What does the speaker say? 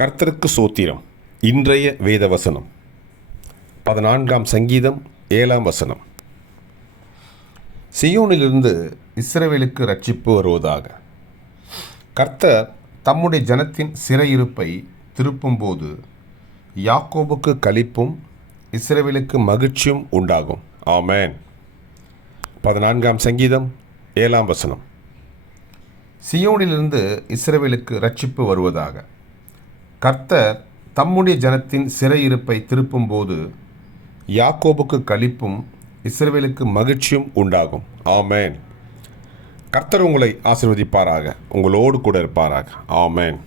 கர்த்தருக்கு சோத்திரம். இன்றைய வேத வசனம் 14 சங்கீதம் 7 சீயோனிலிருந்து இஸ்ரவேலுக்கு இரட்சிப்பு வருவதாக. கர்த்தர் தம்முடைய ஜனத்தின் சிறையிருப்பை திருப்பும்போது யாக்கோபுக்கு களிப்பும் இஸ்ரவேலுக்கு மகிழ்ச்சியும் உண்டாகும். ஆமென். 14 சங்கீதம் 7 சீயோனிலிருந்து இஸ்ரவேலுக்கு இரட்சிப்பு வருவதாக. கர்த்தர் தம்முடைய ஜனத்தின் சிறையிருப்பை திருப்பும்போது யாக்கோபுக்கு களிப்பும் இஸ்ரவேலுக்கு மகிழ்ச்சியும் உண்டாகும். ஆமென். கர்த்தர் உங்களை ஆசீர்வதிப்பாராக, உங்களோடு கூட இருப்பாராக. ஆமென்.